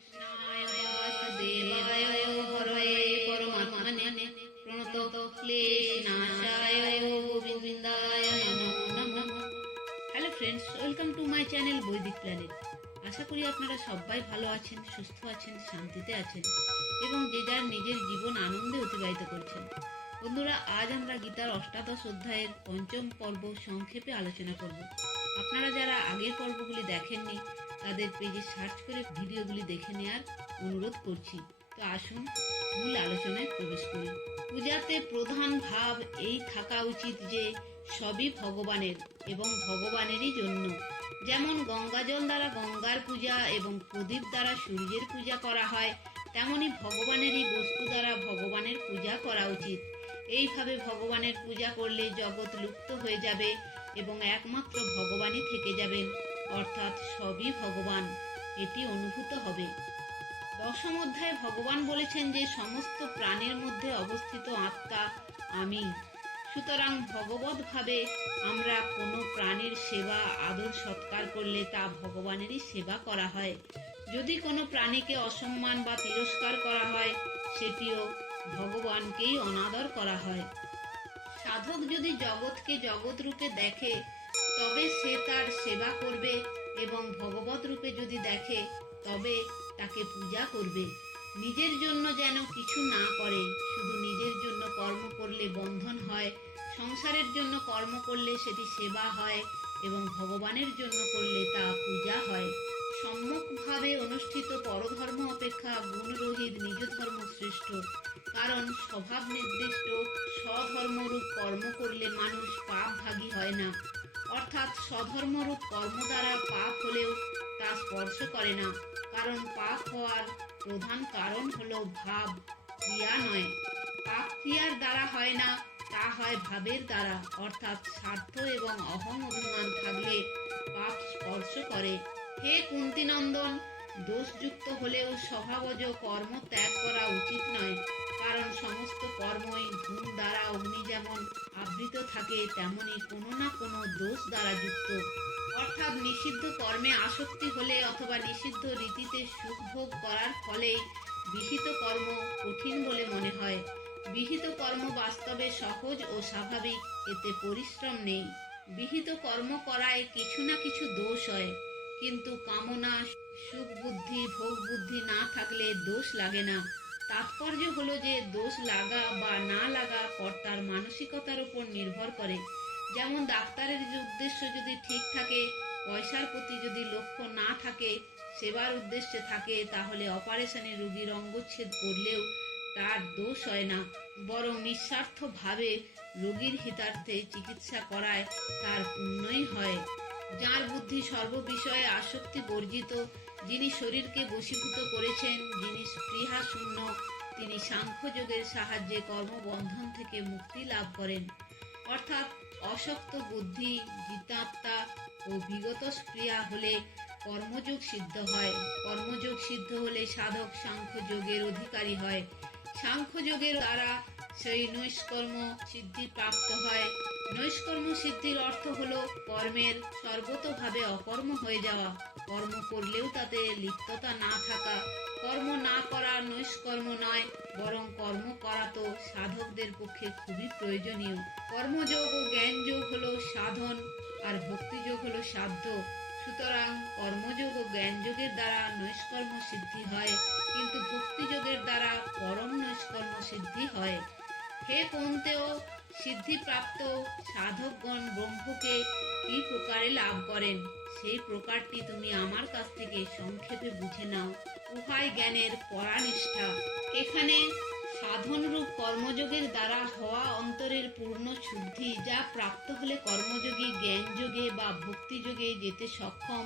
কৃষ্ণায় বাসুদেবায় হরয়ে পরমাত্মনে প্রণত ক্লেশনাশায় গোবিন্দায় নমো নমঃ। Hello friends, welcome to my channel বৈদিক প্ল্যানেট। আশা করি আপনারা সবাই ভালো আছেন, সুস্থ আছেন, শান্তিতে আছেন এবং যে যার নিজের জীবন আনন্দে অতিবাহিত করছেন। বন্ধুরা, আজ আমরা গীতার অষ্টাদশ অধ্যায়ের পঞ্চম পর্ব সংক্ষেপে আলোচনা করব। আপনারা যারা আগের পর্বগুলি দেখেননি তাদের পেজে সার্চ করে ভিডিওগুলি দেখে নেওয়ার অনুরোধ করছি। তো আসুন মূল আলোচনায় প্রবেশ করি। পূজাতে প্রধান ভাব এই থাকা উচিত যে সবই ভগবানের এবং ভগবানেরই জন্য। যেমন গঙ্গাজল দ্বারা গঙ্গার পূজা এবং প্রদীপ দ্বারা সূর্যের পূজা করা হয়, তেমনি ভগবানেরই বস্তু দ্বারা ভগবানের পূজা করা উচিত। এইভাবে ভগবানের পূজা করলে জগৎ লুপ্ত হয়ে যাবে এবং একমাত্র ভগবানই থেকে যাবেন, অর্থাৎ সবই ভগবান, এটি অনুভূত হবে। দশম অধ্যায়ে ভগবান বলেছেন যে সমস্ত প্রাণীর মধ্যে অবস্থিত আত্মা আমি। সুতরাং ভগবৎভাবে আমরা কোনো প্রাণীর সেবা আদর সৎকার করলে তা ভগবানেরই সেবা করা হয়। যদি কোনো প্রাণীকে অসম্মান বা তিরস্কার করা হয়, সেটিও ভগবানকেই অনাদর করা হয়। সাধক যদি জগৎকে জগৎ রূপে দেখে তবে সে তার সেবা করবে এবং ভগবত রূপে যদি দেখে তবে তাকে পূজা করবে। নিজের জন্য যেন কিছু না করে, শুধু নিজের জন্য কর্ম করলে বন্ধন হয়, সংসারের জন্য কর্ম করলে সেটি সেবা হয় এবং ভগবানের জন্য করলে তা পূজা হয়। সম্যকভাবে অনুষ্ঠিত পরধর্ম অপেক্ষা গুণরহিত নিজ ধর্ম শ্রেষ্ঠ, কারণ স্বভাব নির্দিষ্ট স্বধর্মরূপ কর্ম করলে মানুষ পাপ ভাগী হয় না, অর্থাৎ স্বধর্মরূপ কর্ম দ্বারা পাপ হলেও তা স্পর্শ করে না, কারণ পাপ হওয়ার প্রধান কারণ হলো ভাব, ক্রিয়া নয়। পাপ ক্রিয়ার দ্বারা হয় না, তা হয় ভাবের দ্বারা, অর্থাৎ স্বার্থ এবং অহং অভিমান থাকলে পাপ স্পর্শ করে। হে কুন্তিনন্দন, দোষযুক্ত হলেও স্বভাবজ কর্ম ত্যাগ করা উচিত নয়, কারণ সমস্ত কর্মই ধূম দ্বারা অগ্নি যেমন আবৃত থাকে তেমনি কোনো না কোনো দোষ দ্বারা যুক্ত। অর্থাৎ নিষিদ্ধ কর্মে আসক্তি হলে অথবা নিষিদ্ধ রীতিতে সুখ ভোগ করার ফলেই বিহিত কর্ম কঠিন বলে মনে হয়। বিহিত কর্ম বাস্তবে সহজ ও স্বাভাবিক, এতে পরিশ্রম নেই। বিহিত কর্ম করায় কিছু না কিছু দোষ হয়, কিন্তু কামনা, সুখ বুদ্ধি, ভোগ বুদ্ধি না থাকলে দোষ লাগে না। তাৎপর্য হলো যে দোষ লাগা বা না লাগা কর্তার মানসিকতার উপর নির্ভর করে। যেমন ডাক্তারের উদ্দেশ্য যদি ঠিক থাকে, পয়সার প্রতি যদি লক্ষ্য না থাকে, সেবার উদ্দেশ্যে থাকে, তাহলে অপারেশনে রোগীর অঙ্গচ্ছেদ করলেও তার দোষ হয় না, বরং নিঃস্বার্থভাবে রোগীর হিতার্থে চিকিৎসা করায় তার পুণ্যই হয়। যার বুদ্ধি সর্ববিষয়ে আসক্তি বর্জিত, যিনি শরীরকে বশীভূত করেছেন, যিনি স্পৃহা শূন্য, তিনি সাংখ্যযোগের সাহায্যে কর্মবন্ধন থেকে মুক্তি লাভ করেন। অর্থাৎ অশক্ত বুদ্ধি, জিতাত্মা ও বিগত স্পৃহা হলে কর্মযোগ সিদ্ধ হয়। কর্মযোগ সিদ্ধ হলে সাধক সাংখ্যযোগের অধিকারী হয়। সাংখ্যযোগের দ্বারা সেই নৈষ্কর্ম সিদ্ধি প্রাপ্ত হয়। নৈষ্কর্ম সিদ্ধির অর্থ হলো কর্মের সর্বতোভাবে অকর্ম হয়ে যাওয়া, কর্ম করলেও তাতে লিপ্ততা না থাকা। কর্ম না করা নৈষ্কর্ম নয়, বরং কর্ম করা তো সাধকদের পক্ষে খুবই প্রয়োজনীয়। কর্মযোগ ও জ্ঞানযোগ হলো সাধন আর ভক্তিযোগ হলো সাধ্য। সুতরাং কর্মযোগ ও জ্ঞানযোগের দ্বারা নৈষ্কর্ম সিদ্ধি হয়, কিন্তু ভক্তিযোগের দ্বারা পরম নৈষ্কর্ম সিদ্ধি হয়। হে কৌন্তেয়, সিদ্ধিপ্রাপ্ত সাধকগণ ব্রহ্মকে কি প্রকারে লাভ করেন, সেই প্রকারটি তুমি আমার কাছ থেকে সংক্ষেপে বুঝে নাও। উহাই জ্ঞানের পরানিষ্ঠা। এখানে সাধনরূপ কর্মযোগের দ্বারা হওয়া অন্তরের পূর্ণ শুদ্ধি, যা প্রাপ্ত হলে কর্মযোগী জ্ঞানযোগে বা ভক্তিযোগে যেতে সক্ষম।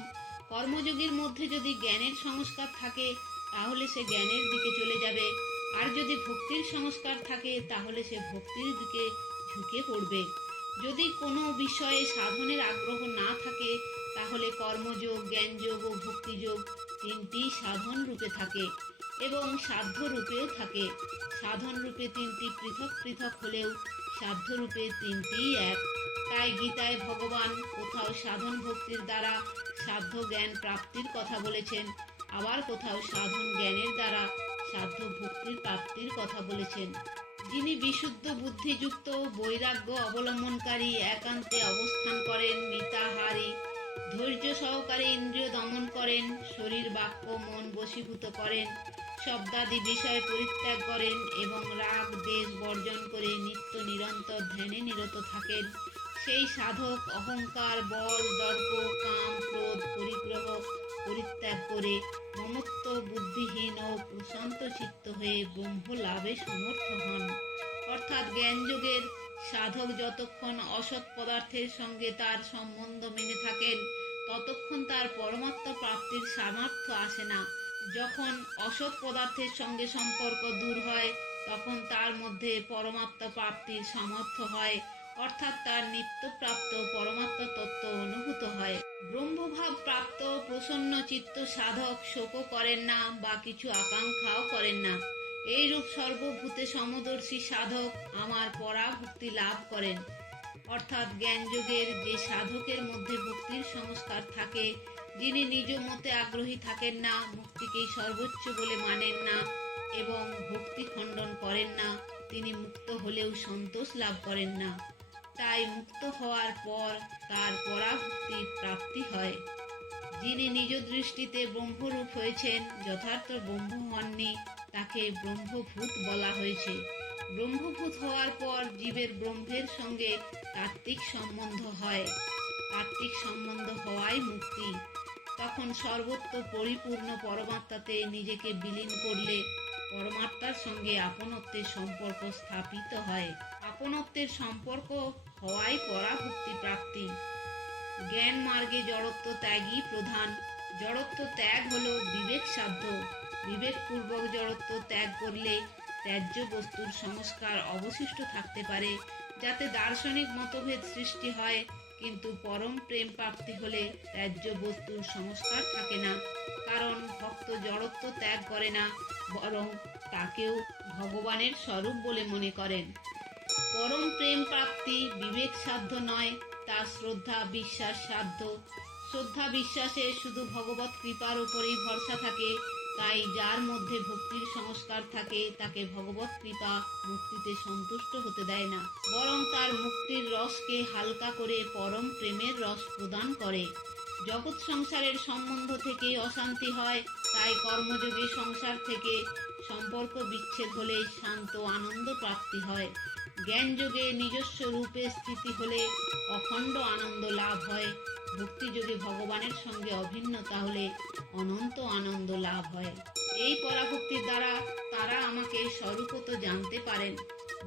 কর্মযোগীর মধ্যে যদি জ্ঞানের সংস্কার থাকে তাহলে সে জ্ঞানের দিকে চলে যাবে, আর যদি ভক্তির সংস্কার থাকে তাহলে সে ভক্তির দিকে ঝুঁকে পড়বে। যদি কোনো বিষয়ে সাধনের আগ্রহ না থাকে তাহলে কর্মযোগ, জ্ঞানযোগ ও ভক্তিযোগ তিনটি সাধন রূপে থাকে এবং সাধ্য রূপেও থাকে। সাধন রূপে তিনটি পৃথক পৃথক হলেও সাধ্য রূপে তিনটিই এক। তাই গীতায় ভগবান কোথাও সাধন ভক্তির দ্বারা সাধ্য জ্ঞান প্রাপ্তির কথা বলেছেন, আবার কোথাও সাধন জ্ঞানের দ্বারা সাধ্য ভক্তির প্রাপ্তির কথা বলেছেন। যিনি বিশুদ্ধ বুদ্ধিযুক্ত বৈরাগ্য অবলম্বনকারী, একান্তে অবস্থান করেন, মিতাহারী, ধৈর্য সহকারে ইন্দ্রিয় দমন করেন, শরীর বাক্য মন বশীভূত করেন, শব্দাদি বিষয় পরিত্যাগ করেন এবং রাগ দেশ বর্জন করে নিত্য নিরন্তর ধ্যানে নিরত থাকেন, সেই সাধক অহংকার, বল, দর্প, কাম, ক্রোধ, পরিগ্রহ পরিত্যাগ করে মমত্ব বুদ্ধিহীন ও প্রশান্ত চিত্ত হয়ে ব্রহ্ম লাভে সমর্থ হন। অর্থাৎ জ্ঞানযোগের সাধক যতক্ষণ অসৎ পদার্থের সঙ্গে তার সম্বন্ধ মেনে থাকেন ততক্ষণ তার পরমাত্মা প্রাপ্তির সামর্থ্য আসে না। যখন অসৎ পদার্থের সঙ্গে সম্পর্ক দূর হয় তখন তার মধ্যে পরমাত্মা প্রাপ্তির সামর্থ্য হয়, অর্থাৎ তার নিত্যপ্রাপ্ত পরমাত্মা তত্ত্ব অনুভূত হয়। ব্রহ্মভাব প্রাপ্ত প্রসন্ন চিত্ত সাধক শোকও করেন না বা কিছু আকাঙ্ক্ষাও করেন না। এইরূপ সর্বভূতে সমদর্শী সাধক আমার পরাভক্তি লাভ করেন। অর্থাৎ জ্ঞানযোগের যে সাধকের মধ্যে ভক্তির সংস্কার থাকে, যিনি নিজ মতে আগ্রহী থাকেন না, মুক্তিকেই সর্বোচ্চ বলে মানেন না এবং ভক্তি খণ্ডন করেন না, তিনি মুক্ত হলেও সন্তোষ লাভ করেন না। তাই মুক্ত হওয়ার পর তার পরাভক্তি প্রাপ্তি হয়। যিনি নিজ দৃষ্টিতে ব্রহ্মরূপ হয়েছেন, যথার্থ ব্রহ্ম হননি, তাকে ব্রহ্মভূত বলা হয়েছে। ব্রহ্মভূত হওয়ার পর জীবের ব্রহ্মের সঙ্গে তাত্ত্বিক সম্বন্ধ হয়। তাত্ত্বিক সম্বন্ধ হওয়াই মুক্তি। তখন সর্বত্র পরিপূর্ণ পরমাত্মাতে নিজেকে বিলীন করলে পরমাত্মার সঙ্গে আপনত্বের সম্পর্ক স্থাপিত হয়। আপনত্বের সম্পর্ক হওয়াই পরাভক্তি প্রাপ্তি। জ্ঞান মার্গে জড়ত্ব ত্যাগই প্রধান। জড়ত্ব ত্যাগ হলো বিবেক সাধ্য। বিবেকপূর্বক জড়ত্ব ত্যাগ করলে ত্যায্য বস্তুর সংস্কার অবশিষ্ট থাকতে পারে, যাতে দার্শনিক মতভেদ সৃষ্টি হয়, কিন্তু পরম প্রেম প্রাপ্তি হলে ত্যায্য বস্তুর সংস্কার থাকে না, কারণ ভক্ত জড়ত্ব ত্যাগ করে না, বরং তাকেও ভগবানের স্বরূপ বলে মনে করেন। পরম প্রেম প্রাপ্তি বিবেক সাধ্য নয়, তা শ্রদ্ধা বিশ্বাস সাধ্য। শ্রদ্ধা বিশ্বাসে শুধু ভগবত কৃপার উপরেই ভরসা থাকে। তাই যার মধ্যে ভক্তির সংস্কার থাকে তাকে ভগবত কৃপা মুক্তিতে সন্তুষ্ট হতে দেয় না, বরং তার মুক্তির রসকে হালকা করে পরম প্রেমের রস প্রদান করে। জগৎ সংসারের সম্বন্ধ থেকে অশান্তি হয়, তাই কর্মযোগে সংসার থেকে সম্পর্ক বিচ্ছেদ হলে শান্ত আনন্দ প্রাপ্তি হয়। জ্ঞানযোগে নিজস্ব রূপে স্থিতি হলে অখণ্ড আনন্দ লাভ হয়। ভক্তিযোগে ভগবানের সঙ্গে অভিন্নতা হলে অনন্ত আনন্দ লাভ হয়। এই পরাভক্তির দ্বারা তারা আমাকে স্বরূপত জানতে পারেন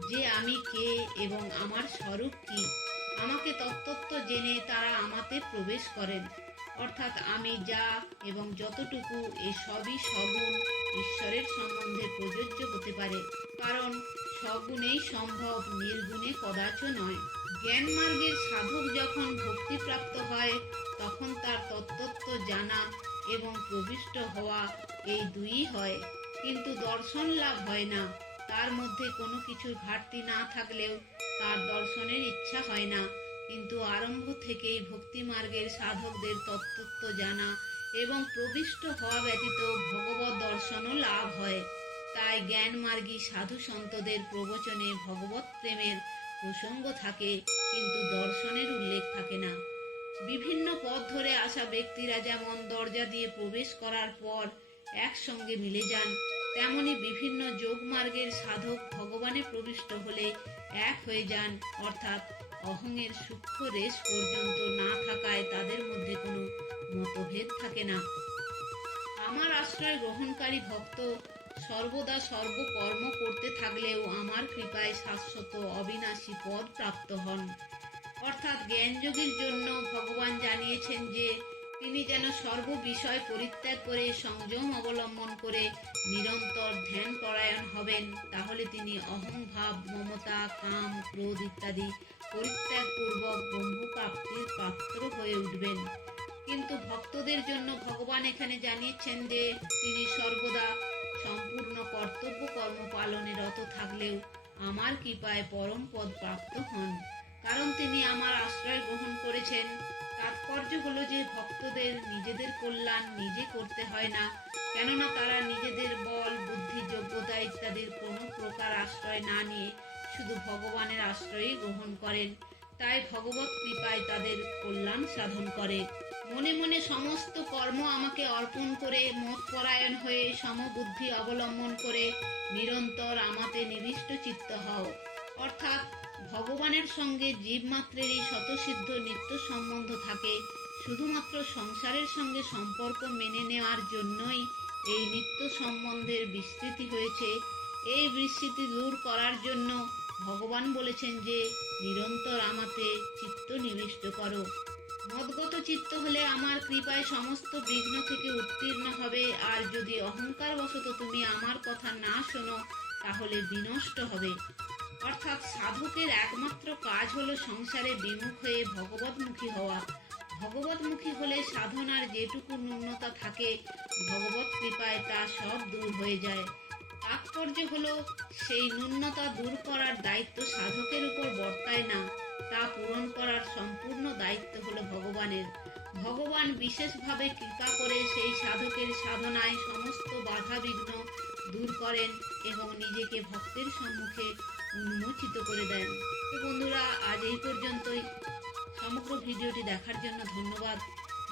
যে আমি কে এবং আমার স্বরূপ কি। আমাকে তত্ত্ব জেনে তারা আমাতে প্রবেশ করেন, অর্থাৎ আমি যা এবং যতটুকু এ সবই সগুণ ঈশ্বরের সম্বন্ধে প্রযোজ্য হতে পারে, কারণ সগুণেই সম্ভব, নির্গুণে কদাচ নয়। জ্ঞান মার্গের সাধক যখন ভক্তিপ্রাপ্ত হয় তখন তার তত্ত্ব জানা এবং প্রবিষ্ট হওয়া এই দুই হয়, কিন্তু দর্শন লাভ হয় না। তার মধ্যে কোনো কিছুর ঘাটতি না থাকলেও তার দর্শনের ইচ্ছা হয় না, কিন্তু আরম্ভ থেকেই ভক্তি মার্গের সাধকদের তত্ত্ব জানা এবং প্রবিষ্ট হওয়া ব্যতীত ভগবত দর্শনও লাভ হয়। তাই জ্ঞান মার্গী সাধু সন্তদের প্রবচনে ভগবত প্রেমের প্রসঙ্গ থাকে, কিন্তু দর্শনের উল্লেখ থাকে না। বিভিন্ন পথ ধরে আসা ব্যক্তিরা যেমন দরজা দিয়ে প্রবেশ করার পর একসঙ্গে মিলে যান, তেমনি বিভিন্ন যোগ মার্গের সাধক ভগবানে প্রবিষ্ট হলে এক হয়ে যান, অর্থাৎ অহংয়ের সূক্ষ্ম রেশ পর্যন্ত না থাকায় তাদের মধ্যে কোনো মতভেদ থাকে না। আমার আশ্রয় গ্রহণকারী ভক্ত সর্বদা সর্বকর্ম করতে থাকলেও আমার কৃপায় শাশ্বত অবিনাশী পদ প্রাপ্ত হন। অর্থাৎ জ্ঞানযোগীর জন্য ভগবান জানিয়েছেন যে তিনি যেন সর্ব বিষয় পরিত্যাগ করে সংযম অবলম্বন করে নিরন্তর ধ্যান পরায়ণ হবেন, তাহলে তিনি অহংভাব, মমতা, কাম, ক্রোধ ইত্যাদি পরিত্যাগ পূর্বক ব্রহ্মপ্রাপ্তির পাত্র হয়ে উঠবেন। কিন্তু ভক্তদের জন্য ভগবান এখানে জানিয়েছেন যে তিনি সর্বদা সম্পূর্ণ কর্তব্য কর্ম পালনে রত থাকলেও আমার কৃপায় পরম পদ প্রাপ্ত হন, কারণ তিনি আমার আশ্রয় গ্রহণ করেছেন। তাৎপর্য হলো যে ভক্তদের নিজেদের কল্যাণ নিজে করতে হয় না, কেননা তারা নিজেদের বল বুদ্ধি যোগ্যতা ইত্যাদির কোনো প্রকার আশ্রয় না নিয়ে শুধু ভগবানের আশ্রয়ই গ্রহণ করেন। তাই ভগবত কৃপায় তাদের কল্যাণ সাধন করে। মনে মনে সমস্ত কর্ম আমাকে অর্পণ করে মতপরায়ণ হয়ে সমবুদ্ধি অবলম্বন করে নিরন্তর আমাতে নিবিষ্ট চিত্ত হও। অর্থাৎ ভগবানের সঙ্গে জীবমাত্রেরই স্বতঃসিদ্ধ নিত্য সম্বন্ধ থাকে। শুধুমাত্র সংসারের সঙ্গে সম্পর্ক মেনে নেওয়ার জন্যই এই নিত্য সম্বন্ধের বিস্তৃতি হয়েছে। এই বিস্তৃতি দূর করার জন্য ভগবান বলেছেন যে নিরন্তর আমাতে চিত্ত নিবিষ্ট করো। মদগত চিত্ত হলে আমার কৃপায় সমস্ত বিঘ্ন থেকে উত্তীর্ণ হবে, আর যদি অহংকার বশত তুমি আমার কথা না শোনো তাহলে বিনষ্ট হবে। অর্থাৎ সাধকের একমাত্র কাজ হলো সংসারে বিমুখ হয়ে ভগবতমুখী হওয়া। ভগবতমুখী হলে সাধনার যেটুকু ন্যূনতা থাকে ভগবত কৃপায় তা সব দূর হয়ে যায়। তাৎপর্য হলো সেই ন্যূনতা দূর করার দায়িত্ব সাধকের উপর বর্তায় না, তা পূরণ করার সম্পূর্ণ দায়িত্ব হলো ভগবানের। ভগবান বিশেষভাবে কৃপা করে সেই সাধকের সাধনায় সমস্ত বাধা বিঘ্ন দূর করেন এবং নিজেকে ভক্তের সম্মুখে উন্মোচিত করে দেন। তো বন্ধুরা, আজ এই পর্যন্তই। সমগ্র ভিডিওটি দেখার জন্য ধন্যবাদ।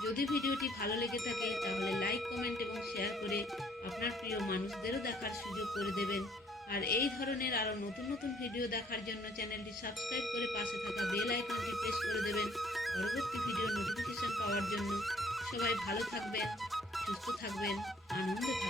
যদি ভিডিওটি ভালো লেগে থাকে তাহলে লাইক, কমেন্ট এবং শেয়ার করে আপনার প্রিয় মানুষদেরও দেখার সুযোগ করে দেবেন। আর এই ধরনের আরও নতুন নতুন ভিডিও দেখার জন্য চ্যানেলটি সাবস্ক্রাইব করে পাশে থাকা বেল আইকনটি প্রেস করে দেবেন পরবর্তী ভিডিও নোটিফিকেশন পাওয়ার জন্য। সবাই ভালো থাকবেন, সুস্থ থাকবেন, আনন্দে থাকবেন।